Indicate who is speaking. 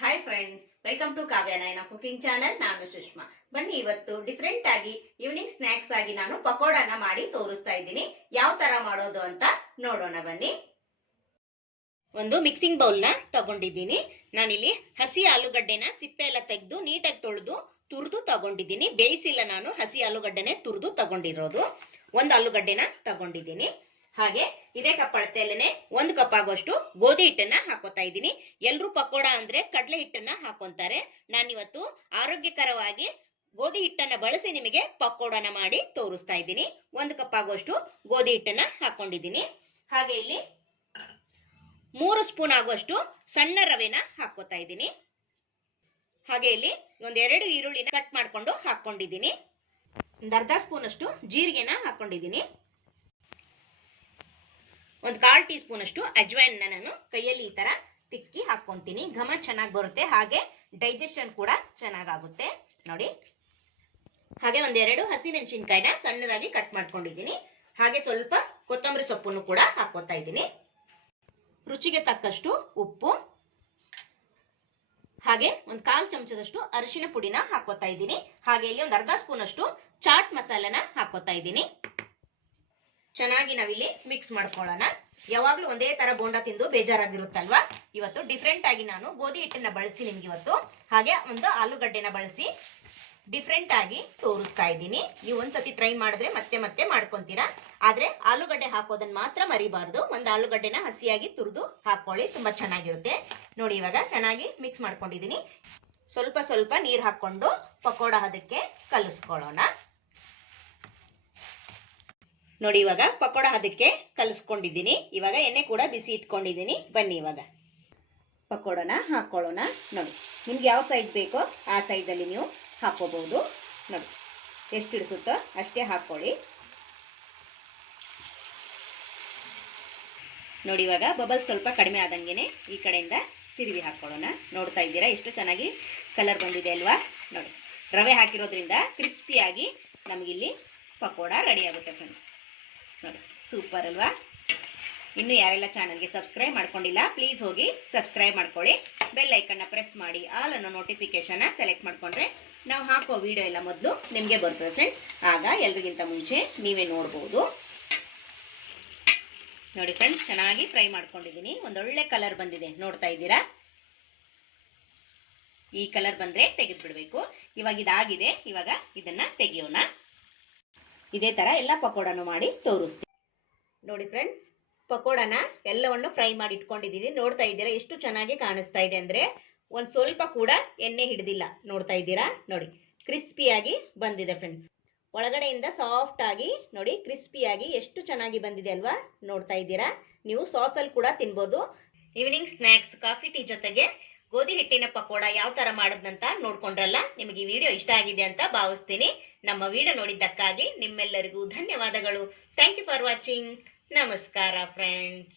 Speaker 1: Hi friends welcome to Kavya Nayana cooking channel ನಾನು ಸುಷ್ಮಾ. ಬನ್ನಿ, ಇವತ್ತು ಡಿಫ್ರೆಂಟ್ ಆಗಿ ಈವ್ನಿಂಗ್ ಸ್ನಾಕ್ಸ್ ಆಗಿ ನಾನು ಪಕೋಡನ ಮಾಡಿ ತೋರಿಸ್ತಾ ಇದ್ದೀನಿ. ಯಾವ ತರ ಮಾಡೋದು ಅಂತ ನೋಡೋಣ ಬನ್ನಿ. ಒಂದು ಮಿಕ್ಸಿಂಗ್ ಬೌಲ್ನ ತಗೊಂಡಿದ್ದೀನಿ. ನಾನಿಲ್ಲಿ ಹಸಿ ಆಲೂಗಡ್ಡೆನ ಸಿಪ್ಪೆ ಎಲ್ಲ ತೆಗೆದು ನೀಟಾಗಿ ತೊಳೆದು ತುರಿದು ತಗೊಂಡಿದ್ದೀನಿ. ಬೇಯಿಸಿಲ್ಲ ನಾನು, ಹಸಿ ಆಲೂಗಡ್ಡೆನೆ ತುರಿದು ತಗೊಂಡಿರೋದು. ಒಂದು ಆಲೂಗಡ್ಡೆನ ತಗೊಂಡಿದ್ದೀನಿ. ಹಾಗೆ ಇದೇ ಕಪ್ ಅಳತೆಯಲ್ಲೇನೆ ಒಂದು ಕಪ್ ಆಗೋಷ್ಟು ಗೋಧಿ ಹಿಟ್ಟನ್ನ ಹಾಕೋತಾ ಇದ್ದೀನಿ. ಎಲ್ರು ಪಕೋಡ ಅಂದ್ರೆ ಕಡಲೆ ಹಿಟ್ಟನ್ನ ಹಾಕೊಂತಾರೆ. ನಾನಿವತ್ತು ಆರೋಗ್ಯಕರವಾಗಿ ಗೋಧಿ ಹಿಟ್ಟನ್ನ ಬಳಸಿ ನಿಮಗೆ ಪಕೋಡನ ಮಾಡಿ ತೋರಿಸ್ತಾ ಇದ್ದೀನಿ. ಒಂದು ಕಪ್ ಆಗೋಷ್ಟು ಗೋಧಿ ಹಿಟ್ಟನ್ನ ಹಾಕೊಂಡಿದ್ದೀನಿ. ಹಾಗೆ ಇಲ್ಲಿ ಮೂರು ಸ್ಪೂನ್ ಆಗುವಷ್ಟು ಸಣ್ಣ ರವೆನ ಹಾಕೋತಾ ಇದ್ದೀನಿ. ಹಾಗೆ ಇಲ್ಲಿ ಒಂದೆರಡು ಈರುಳ್ಳಿನ ಕಟ್ ಮಾಡ್ಕೊಂಡು ಹಾಕೊಂಡಿದ್ದೀನಿ. ಒಂದು ಅರ್ಧ ಸ್ಪೂನ್ ಅಷ್ಟು ಜೀರಿಗೆನ ಹಾಕೊಂಡಿದ್ದೀನಿ. ಒಂದು ಕಾಲ್ ಟೀ ಸ್ಪೂನ್ ಅಷ್ಟು ಅಜ್ವೈನ್ ನಾನು ಕೈಯಲ್ಲಿ ಈ ತರ ತಿಕ್ಕಿ ಹಾಕೊಂತೀನಿ ಘಮ ಚೆನ್ನಾಗಿ ಬರುತ್ತೆ. ಹಾಗೆ ಡೈಜೆಷನ್ ಕೂಡ ಚೆನ್ನಾಗಾಗುತ್ತೆ. ನೋಡಿ. ಹಾಗೆ ಒಂದೆರಡು ಹಸಿ ಮೆಣಸಿನ್ಕಾಯಿನ ಸಣ್ಣದಾಗಿ ಕಟ್ ಮಾಡ್ಕೊಂಡಿದ್ದೀನಿ. ಹಾಗೆ ಸ್ವಲ್ಪ ಕೊತ್ತಂಬರಿ ಸೊಪ್ಪನ್ನು ಕೂಡ ಹಾಕೋತಾ ಇದ್ದೀನಿ. ರುಚಿಗೆ ತಕ್ಕಷ್ಟು ಉಪ್ಪು. ಹಾಗೆ ಒಂದು ಕಾಲ್ ಚಮಚದಷ್ಟು ಅರಿಶಿನ ಪುಡಿನ ಹಾಕೋತಾ ಇದ್ದೀನಿ. ಹಾಗೆ ಇಲ್ಲಿ ಒಂದು ಅರ್ಧ ಸ್ಪೂನ್ ಅಷ್ಟು ಚಾಟ್ ಮಸಾಲೆನ ಹಾಕೋತಾ ಇದ್ದೀನಿ. ಚೆನ್ನಾಗಿ ನಾವಿಲ್ಲಿ ಮಿಕ್ಸ್ ಮಾಡ್ಕೊಳ್ಳೋಣ. ಯಾವಾಗ್ಲೂ ಒಂದೇ ತರ ಬೋಂಡ ತಿಂದು ಬೇಜಾರಾಗಿರುತ್ತಲ್ವಾ? ಇವತ್ತು ಡಿಫ್ರೆಂಟ್ ಆಗಿ ನಾನು ಗೋಧಿ ಹಿಟ್ಟನ್ನ ಬಳಸಿ ನಿಮ್ಗೆ ಇವತ್ತು. ಹಾಗೆ ಒಂದು ಆಲೂಗಡ್ಡೆನ ಬಳಸಿ ಡಿಫ್ರೆಂಟ್ ಆಗಿ ತೋರಿಸ್ತಾ ಇದ್ದೀನಿ. ನೀವು ಒಂದ್ಸತಿ ಟ್ರೈ ಮಾಡಿದ್ರೆ ಮತ್ತೆ ಮತ್ತೆ ಮಾಡ್ಕೊಂತೀರಾ. ಆದ್ರೆ ಆಲೂಗಡ್ಡೆ ಹಾಕೋದನ್ನ ಮಾತ್ರ ಮರಿಬಾರ್ದು. ಒಂದು ಆಲೂಗಡ್ಡೆನ ಹಸಿಯಾಗಿ ತುರಿದು ಹಾಕೊಳ್ಳಿ, ತುಂಬಾ ಚೆನ್ನಾಗಿರುತ್ತೆ. ನೋಡಿ, ಇವಾಗ ಚೆನ್ನಾಗಿ ಮಿಕ್ಸ್ ಮಾಡ್ಕೊಂಡಿದ್ದೀನಿ. ಸ್ವಲ್ಪ ಸ್ವಲ್ಪ ನೀರು ಹಾಕೊಂಡು ಪಕೋಡ ಅದಕ್ಕೆ ಕಲಿಸ್ಕೊಳ್ಳೋಣ. ನೋಡಿ ಇವಾಗ ಪಕೋಡ ಅದಕ್ಕೆ ಕಲಿಸ್ಕೊಂಡಿದ್ದೀನಿ. ಇವಾಗ ಎಣ್ಣೆ ಕೂಡ ಬಿಸಿ ಇಟ್ಕೊಂಡಿದ್ದೀನಿ. ಬನ್ನಿ ಇವಾಗ. ಪಕೋಡನ ಹಾಕೊಳ್ಳೋಣ. ನೋಡಿ, ನಿಮ್ಗೆ ಯಾವ ಸೈಜ್ ಬೇಕೋ ಆ ಸೈಜಲ್ಲಿ ನೀವು ಹಾಕೋಬಹುದು. ನೋಡಿ, ಎಷ್ಟು ಇಡಿಸುತ್ತೋ ಅಷ್ಟೇ ಹಾಕ್ಕೊಳ್ಳಿ ನೋಡಿ ಇವಾಗ ಬಬಲ್ ಸ್ವಲ್ಪ ಕಡಿಮೆ ಆದಂಗೆನೆ ಈ ಕಡೆಯಿಂದ ತಿರುವಿ ಹಾಕೊಳ್ಳೋಣ. ನೋಡ್ತಾ ಇದ್ದೀರಾ? ಎಷ್ಟು ಚೆನ್ನಾಗಿ ಕಲರ್ ಬಂದಿದೆ ಅಲ್ವಾ? ನೋಡಿ, ರವೆ ಹಾಕಿರೋದ್ರಿಂದ ಕ್ರಿಸ್ಪಿಯಾಗಿ ನಮಗಿಲ್ಲಿ ಪಕೋಡ ರೆಡಿ ಆಗುತ್ತೆ ಫ್ರೆಂಡ್ಸ್ ನೋಡಿ ಸೂಪರ್ ಅಲ್ವಾ? ಇನ್ನು ಯಾರೆಲ್ಲ ಚಾನಲ್ಗೆ ಸಬ್ಸ್ಕ್ರೈಬ್ ಮಾಡ್ಕೊಂಡಿಲ್ಲ ಪ್ಲೀಸ್ ಹೋಗಿ ಸಬ್ಸ್ಕ್ರೈಬ್ ಮಾಡ್ಕೊಳ್ಳಿ. ಬೆಲ್ ಐಕನ್ನ ಪ್ರೆಸ್ ಮಾಡಿ ಆಲ್ ಅನ್ನೋ ನೋಟಿಫಿಕೇಶನ್ನ ಸೆಲೆಕ್ಟ್ ಮಾಡ್ಕೊಂಡ್ರೆ ನಾವು ಹಾಕೋ ವಿಡಿಯೋ ಎಲ್ಲ ಮೊದಲು ನಿಮಗೆ ಬರ್ತದೆ ಫ್ರೆಂಡ್ಸ್ ಆಗ ಎಲ್ರಿಗಿಂತ ಮುಂಚೆ ನೀವೇ ನೋಡ್ಬೋದು. ನೋಡಿ ಫ್ರೆಂಡ್ಸ್ ಚೆನ್ನಾಗಿ ಫ್ರೈ ಮಾಡ್ಕೊಂಡಿದ್ದೀನಿ. ಒಂದೊಳ್ಳೆ ಕಲರ್ ಬಂದಿದೆ, ನೋಡ್ತಾ ಇದ್ದೀರಾ? ಈ ಕಲರ್ ಬಂದರೆ ತೆಗೆದು ಬಿಡಬೇಕು ಇವಾಗ ಇದಾಗಿದೆ, ಇವಾಗ ಇದನ್ನು ತೆಗಿಯೋಣ. ಇದೇ ತರ ಎಲ್ಲ ಪಕೋಡನು ಮಾಡಿ ತೋರಿಸ್ತೀನಿ. ನೋಡಿ ಫ್ರೆಂಡ್ಸ್ ಪಕೋಡನ ಎಲ್ಲವನ್ನು ಫ್ರೈ ಮಾಡಿ ಇಟ್ಕೊಂಡಿದ್ದೀನಿ. ನೋಡ್ತಾ ಇದ್ದೀರಾ ಎಷ್ಟು ಚೆನ್ನಾಗಿ ಕಾಣಿಸ್ತಾ ಇದೆ ಅಂದ್ರೆ ಒಂದ್ ಸ್ವಲ್ಪ ಕೂಡ ಎಣ್ಣೆ ಹಿಡಿದಿಲ್ಲ. ನೋಡ್ತಾ ಇದ್ದೀರಾ? ನೋಡಿ ಕ್ರಿಸ್ಪಿಯಾಗಿ ಬಂದಿದೆ ಫ್ರೆಂಡ್ಸ್ ಒಳಗಡೆಯಿಂದ ಸಾಫ್ಟ್ ಆಗಿ, ನೋಡಿ ಕ್ರಿಸ್ಪಿಯಾಗಿ ಎಷ್ಟು ಚೆನ್ನಾಗಿ ಬಂದಿದೆ ಅಲ್ವಾ? ನೋಡ್ತಾ ಇದ್ದೀರಾ? ನೀವು ಸಾಸಲ್ಲಿ ಕೂಡ ತಿನ್ಬೋದು. ಈವ್ನಿಂಗ್ ಸ್ನ್ಯಾಕ್ಸ್ ಕಾಫಿ ಟೀ ಜೊತೆಗೆ ಗೋಧಿ ಹಿಟ್ಟಿನ ಪಕೋಡ ಯಾವ ತರ ಮಾಡೋದಂತ ನೋಡ್ಕೊಂಡ್ರಲ್ಲ? ನಿಮಗೆ ಈ ವಿಡಿಯೋ ಇಷ್ಟ ಆಗಿದೆ ಅಂತ ಭಾವಿಸ್ತೀನಿ. ನಮ್ಮ ವಿಡಿಯೋ ನೋಡಿದ್ದಕ್ಕಾಗಿ ನಿಮ್ಮೆಲ್ಲರಿಗೂ ಧನ್ಯವಾದಗಳು. ಥ್ಯಾಂಕ್ ಯು ಫಾರ್ ವಾಚಿಂಗ್ ನಮಸ್ಕಾರ ಫ್ರೆಂಡ್ಸ್